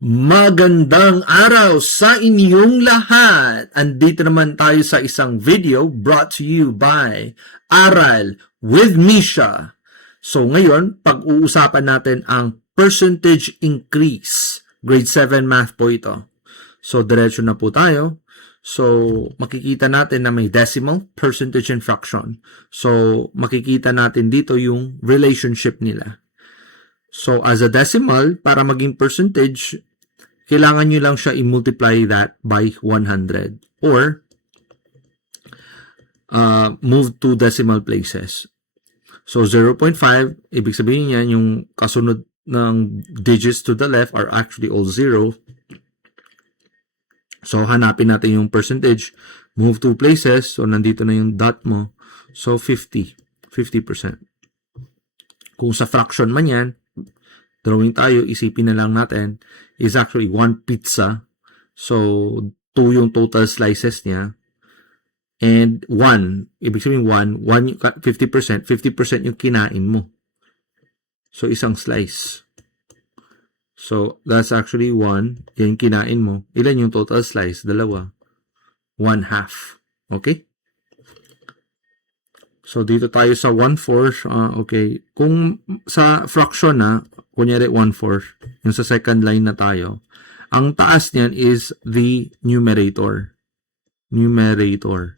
Magandang araw sa inyong lahat! Andito naman tayo sa isang video brought to you by Aral with Misha. So ngayon, pag-uusapan natin ang percentage increase. Grade 7 math po ito. So diretso na po tayo. So makikita natin na may decimal, percentage, and fraction. So makikita natin dito yung relationship nila. So as a decimal, para maging percentage, kailangan nyo lang siya i-multiply that by 100 or move to decimal places. So 0.5, ibig sabihin yan, yung kasunod ng digits to the left are actually all 0. So hanapin natin yung percentage, move 2 places, so nandito na yung dot mo. So 50%. Kung sa fraction man yan, drawing tayo, isipin na lang natin, is actually 1 pizza. So, 2 yung total slices niya. And 1, ibig sabihin 50%, 50% yung kinain mo. So, isang slice. So, that's actually 1, yung kinain mo. Ilan yung total slice? Dalawa. 1/2. Okay? So, dito tayo sa 1/4. Okay. Kung sa fraction na, kunyari 1/4, yung sa second line na tayo, ang taas niyan is the numerator. Numerator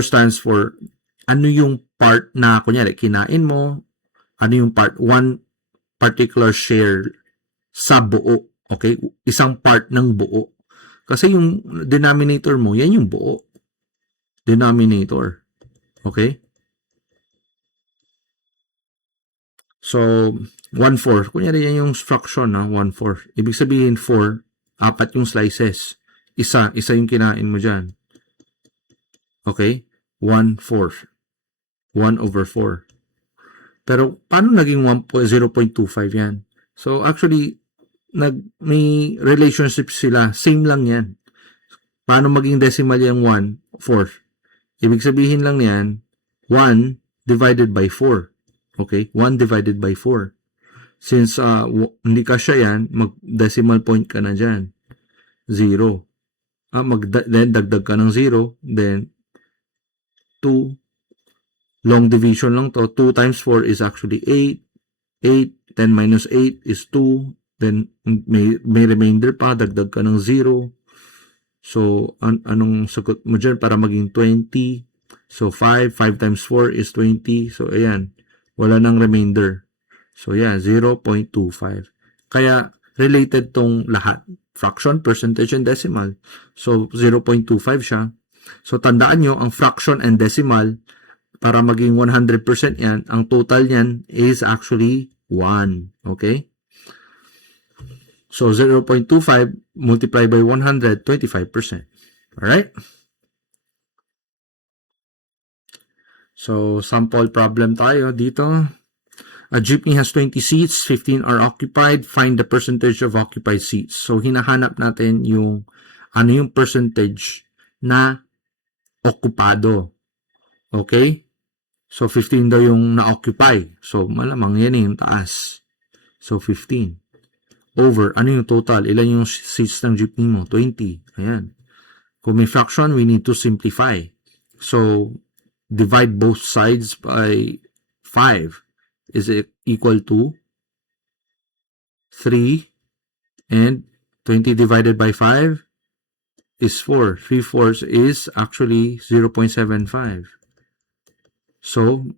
stands for ano yung part na, kunyari, kinain mo, ano yung part, one particular share sa buo. Okay? Isang part ng buo. Kasi yung denominator mo, yan yung buo. Denominator. Okay? So, 1/4. Kunyari yan yung fraction na 1/4. Ibig sabihin 4, 4 yung slices. Isa yung kinain mo dyan. Okay? 1/4. 1/4. Pero, paano naging 0.25 yan? So, actually, may relationship sila. Same lang yan. Paano maging decimal yung 1/4? Ibig sabihin lang yan, 1 divided by 4. Okay? 1 divided by 4. Since hindi kasya yan, mag-decimal point ka na dyan. 0. Then dagdag ka ng 0. Then 2. Long division lang to. 2 times 4 is actually 8. 8. 10 minus 8 is 2. Then may remainder pa. Dagdag ka ng 0. So, anong sagot mo dyan para maging 20? So, 5 times 4 is 20. So, ayan. Wala nang remainder. So, yeah, 0.25. Kaya, related tong lahat. Fraction, percentage, and decimal. So, 0.25 siya. So, tandaan nyo, ang fraction and decimal, para maging 100% yan, ang total yan is actually 1. Okay? So, 0.25 multiplied by 100, 25%. Alright? So, sample problem tayo dito. A jeepney has 20 seats, 15 are occupied. Find the percentage of occupied seats. So, hinahanap natin yung ano yung percentage na okupado. Okay? So, 15 daw yung na-occupy. So, malamang yan yung taas. So, 15. Over, ano yung total? Ilan yung seats ng jeepney mo? 20. Ayan. Kung may fraction, we need to simplify. So, divide both sides by 5. Is it equal to 3? And 20 divided by 5 is 4. 3/4 is actually 0.75. So,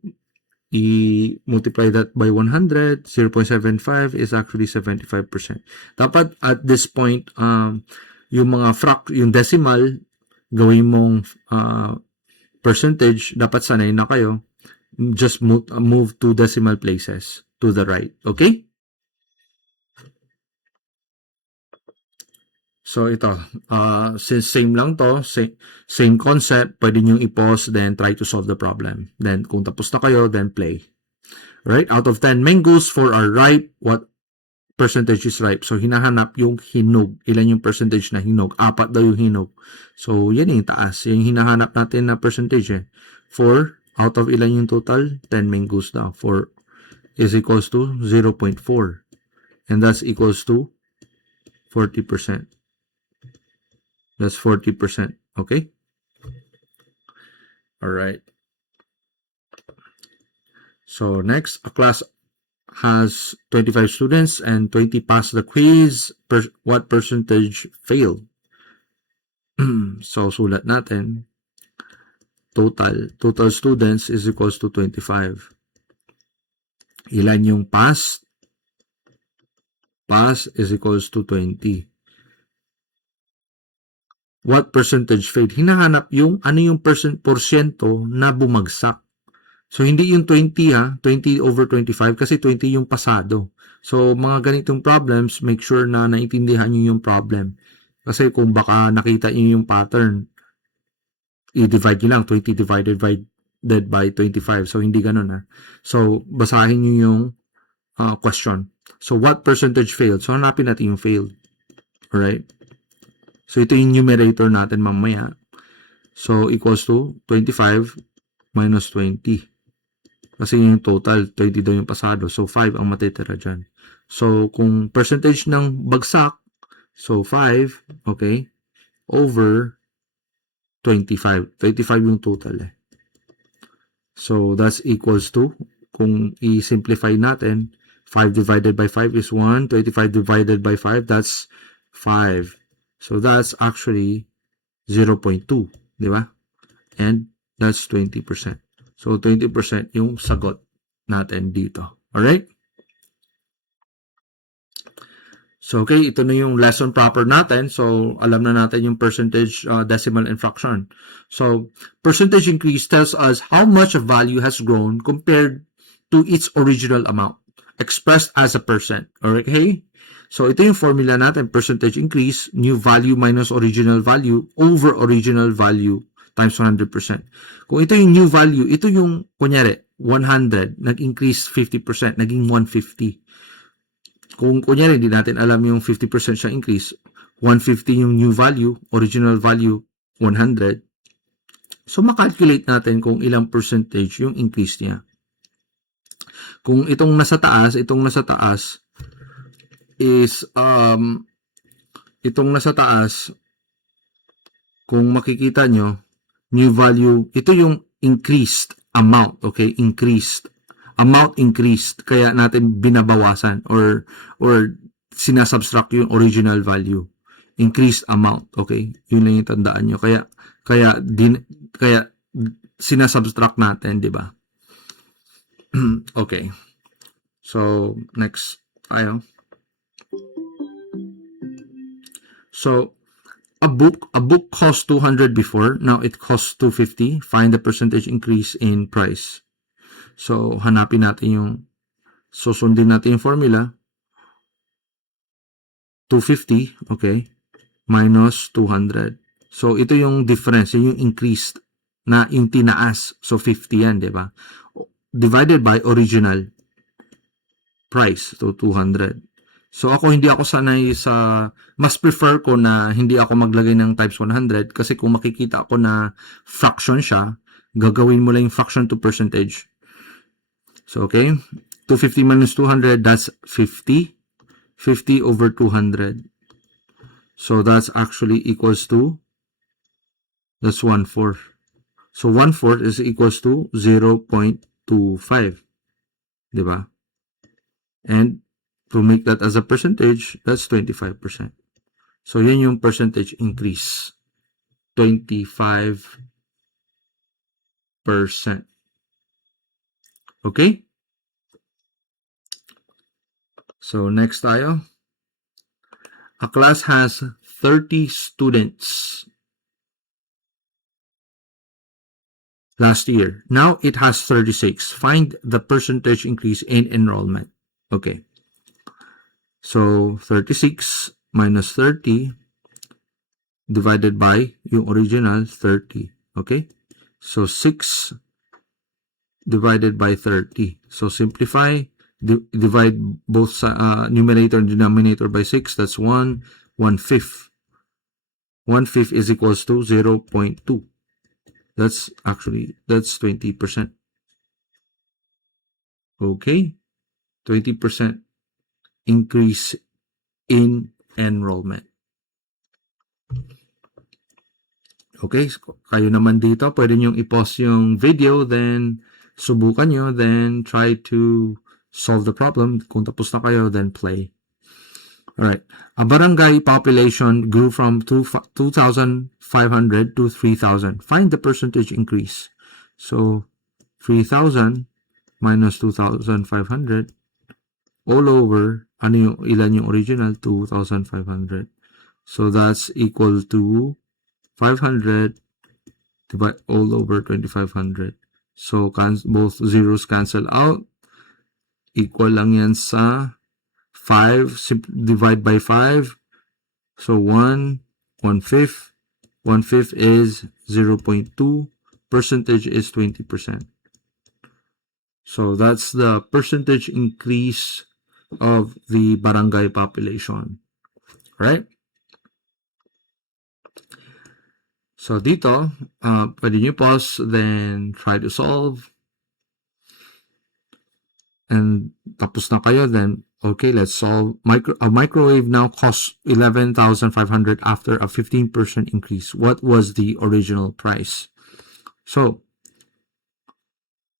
i-multiply that by 100, 0.75 is actually 75%. Dapat at this point, yung mga yung decimal, gawin mong percentage, dapat sanay na kayo. Just move to decimal places to the right. Okay? So, ito. Since same lang to, same concept, pwede nyo i-pause, then try to solve the problem. Then, kung tapos na kayo, then play. Right? Out of 10 mangoes, 4 are ripe. What percentage is ripe? So, hinahanap yung hinog. Ilan yung percentage na hinog? 4 daw yung hinog. So, yan yung taas. Yung hinahanap natin na percentage. 4 out of ilan yung total? 10 mangoes daw. 4 is equals to 0.4. And that's equals to 40%. That's 40%. Okay? Alright. So next, a class has 25 students and 20 pass the quiz. What percentage failed? So sulat natin. Total students is equals to 25. Ilan yung pass? Pass is equals to 20. What percentage failed? Hinahanap yung ano yung porsyento na bumagsak. So, hindi yung 20 20 over 25 kasi 20 yung pasado. So, mga ganitong problems, make sure na naintindihan nyo yung problem. Kasi kung baka nakita nyo yung pattern, i-divide nyo lang, 20 divided by 25. So, hindi ganun So, basahin nyo yung question. So, what percentage failed? So, hanapin natin yung failed. Alright? So, ito yung numerator natin mamaya. So, equals to 25 minus 20. Kasi yung total, 20 daw yung pasado. So, 5 ang matitira dyan. So, kung percentage ng bagsak, so 5, okay, over 25. 25 yung total So, that's equals to, kung i-simplify natin, 5 divided by 5 is 1. 25 divided by 5, that's 5. So, that's actually 0.2. Di ba? And that's 20%. So, 20% yung sagot natin dito. Alright? So, okay, ito na yung lesson proper natin. So, alam na natin yung percentage, decimal, and fraction. So, percentage increase tells us how much a value has grown compared to its original amount, expressed as a percent. Okay? So, ito yung formula natin. Percentage increase, new value minus original value over original value times 100%. Kung ito yung new value, ito yung, kunyari, 100, nag-increase 50%, naging 150. Kung kunyari, hindi natin alam yung 50% siya increase, 150 yung new value, original value, 100. So, makalculate natin kung ilang percentage yung increase niya. Kung itong nasa taas is, itong nasa taas, kung makikita nyo, new value, ito yung increased amount, okay? Amount increased, kaya natin binabawasan or sinasubtract yung original value. Increased amount, okay? Yun lang yung tandaan nyo. Kaya sinasubtract natin, di ba? Okay. So, next tayo. So, a book cost 200 before, now it costs 250. Find the percentage increase in price. So, hanapin natin yung, susundin natin yung formula. 250, okay, minus 200. So, ito yung difference, yung increased na yung tinaas. So, 50 yan, di ba? Divided by original price, so 200. So, hindi ako sanay sa, mas prefer ko na hindi ako maglagay ng times 100 kasi kung makikita ako na fraction siya, gagawin mo lang yung fraction to percentage. So, okay, 250 minus 200, that's 50. 50 over 200. So, that's actually equals to, that's 1/4. So, 1/4 is equals to 0.25. Diba? And to make that as a percentage, that's 25%. So, yan yung percentage increase. 25%. Okay? So, next tayo. A class has 30 students last year. Now, it has 36. Find the percentage increase in enrollment. Okay. So, 36 minus 30 divided by yung original 30. Okay? So, 6 divided by 30. So, simplify. Divide both numerator and denominator by 6. That's 1. 1/5. 1/5 is equals to 0.2. That's 20%. Okay? 20% increase in enrollment. Okay, kayo naman dito, pwede nyo i-pause yung video, then subukan nyo, then try to solve the problem. Kung tapos na kayo, then play. Alright, a barangay population grew from 2,500 to 3,000. Find the percentage increase. So, 3,000 minus 2,500 all over, ilan yung original? 2,500. So, that's equal to 500 divided all over 2,500. So, both zeros cancel out. Equal lang yan sa 5, divide by 5. So, 1/5. 1/5 is 0.2. Percentage is 20%. So, that's the percentage increase of the barangay population. Right? So, dito, pwede nyo pause, then try to solve. And tapos na kayo, then, okay, let's solve. A microwave now costs 11,500 after a 15% increase. What was the original price? So,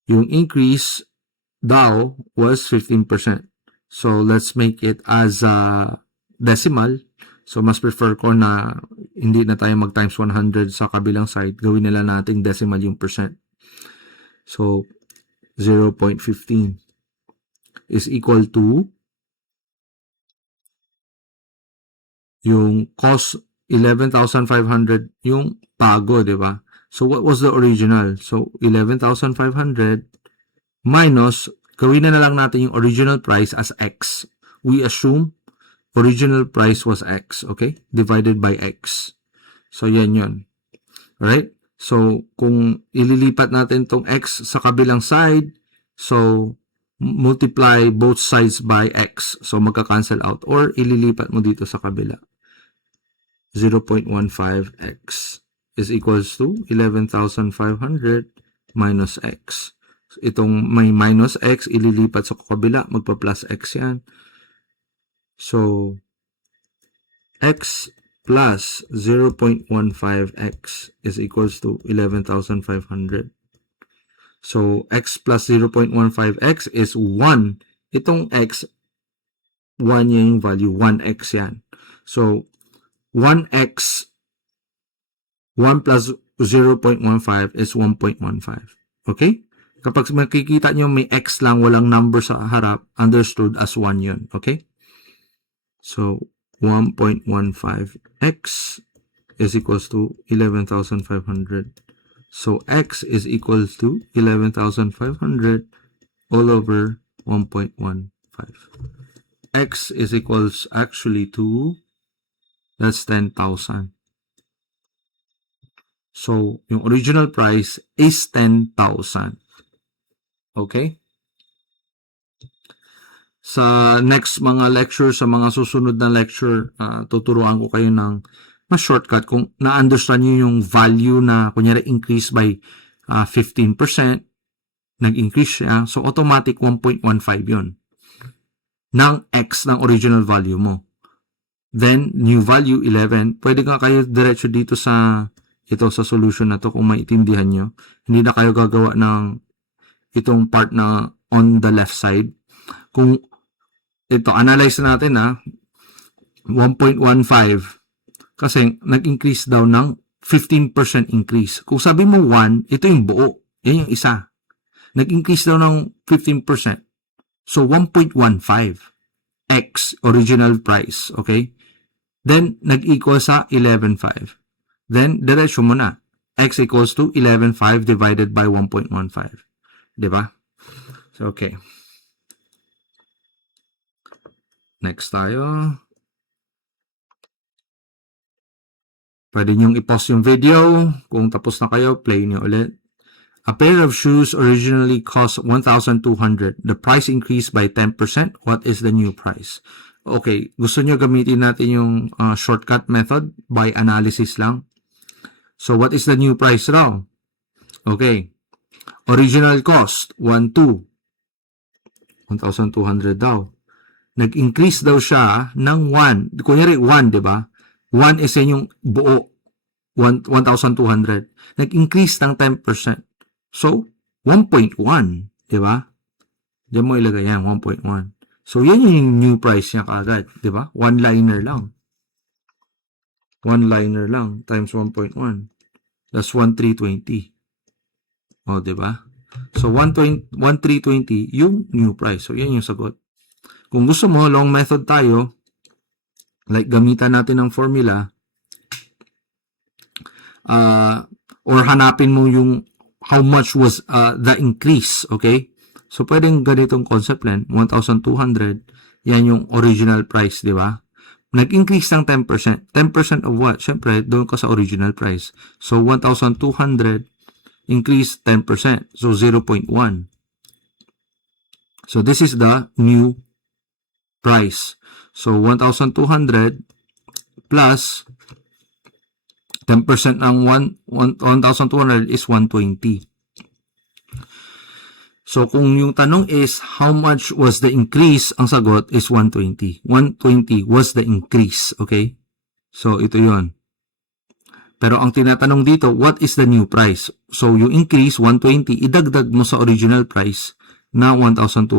yung increase daw was 15%. So, let's make it as a decimal. So, mas prefer ko na hindi na tayo mag-times 100 sa kabilang side. Gawin nila nating decimal yung percent. So, 0.15 is equal to yung cost 11,500 yung pago, di ba? So, what was the original? So, 11,500 minus, gawin na lang natin yung original price as X. We assume original price was X, okay? Divided by X. So, yan yun. Right? So, kung ililipat natin tong X sa kabilang side, so, multiply both sides by X. So, magka-cancel out. Or, ililipat mo dito sa kabila. 0.15X is equals to 11,500 minus X. So, itong may minus X, ililipat sa kabila, magpa-plus X yan. So, X plus 0.15X is equals to 11,500. So, X plus 0.15X is 1. Itong X, 1 yung value. 1X yan. So, 1X, 1 plus 0.15 is 1.15. Okay? Kapag makikita nyo may X lang, walang number sa harap, understood as 1 yun. Okay? So, 1.15x is equals to 11,500. So, x is equals to 11,500 all over 1.15. X is equals actually to, that's 10,000. So, yung original price is 10,000. Okay? Sa next mga lecture, sa mga susunod na lecture, tuturuan ko kayo ng mas shortcut kung na-understand nyo yung value na kunyari increase by 15%, nag-increase siya, so automatic 1.15 yun ng X ng original value mo. Then, new value 11. Pwede nga kayo diretso dito sa solution na to kung maiintindihan nyo. Hindi na kayo gagawa ng itong part na on the left side. Kung ito, analyze natin 1.15 kasi nag-increase daw ng 15% increase. Kung sabi mo 1, ito yung buo. Yan yung isa. Nag-increase daw ng 15%. So, 1.15 X original price. Okay? Then, nag-equal sa 11.5. Then, diretso mo na. X equals to 11.5 divided by 1.15. Diba? So, okay. Next tayo. Pwede nyong i-pause yung video. Kung tapos na kayo, play nyo ulit. A pair of shoes originally cost 1,200. The price increased by 10%. What is the new price? Okay, gusto nyo gamitin natin yung shortcut method by analysis lang. So, what is the new price raw? Okay. Original cost, 1,200 daw. nag-increase daw siya ng 1. Kunyari 1, di ba? 1 is yung buo, 1,200. Nag-increase ng 10%. So, 1.1, di ba? Diyan mo ilagay yan, 1.1. So, yan yung new price niya kaagad, di ba? One-liner lang. One-liner lang times 1.1. That's 1,320. O, di ba? So, 1,320 yung new price. So, yan yung sagot. Kung gusto mo, long method tayo, like gamitan natin ng formula, or hanapin mo yung how much was the increase, okay? So, pwedeng ganitong concept lang, 1,200, yan yung original price, di ba? Nag-increase ng 10%. 10% of what? Siyempre, doon ka sa original price. So, 1,200 increase 10%. So, 0.1. So, this is the new price. So, 1,200 plus 10% ng 1,200 is 120. So, kung yung tanong is, how much was the increase? Ang sagot is 120. 120 was the increase. Okay? So, ito yon. Pero ang tinatanong dito, what is the new price? So, yung increase, 120, idagdag mo sa original price na 1,200.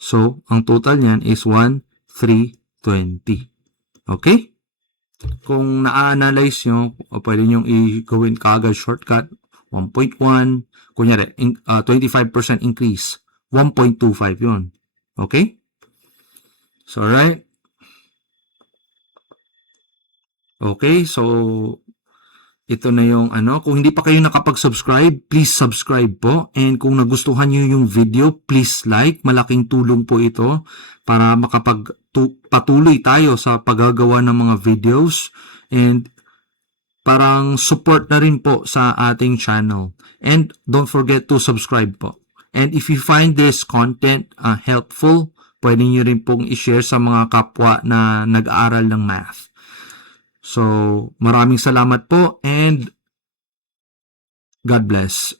So, ang total niyan is 1,320. Okay? Kung na-analyze nyo, pwede nyo i-gawin kaagad shortcut, 1.1, kunyari, 25% increase, 1.25 yun. Okay? So, right? Okay, so, ito na yung kung hindi pa kayo nakapag-subscribe, please subscribe po. And kung nagustuhan nyo yung video, please like. Malaking tulong po ito para makapagpatuloy tayo sa paggagawa ng mga videos. And parang support na rin po sa ating channel. And don't forget to subscribe po. And if you find this content helpful, pwede nyo rin pong i-share sa mga kapwa na nag-aaral ng math. So, maraming salamat po and God bless.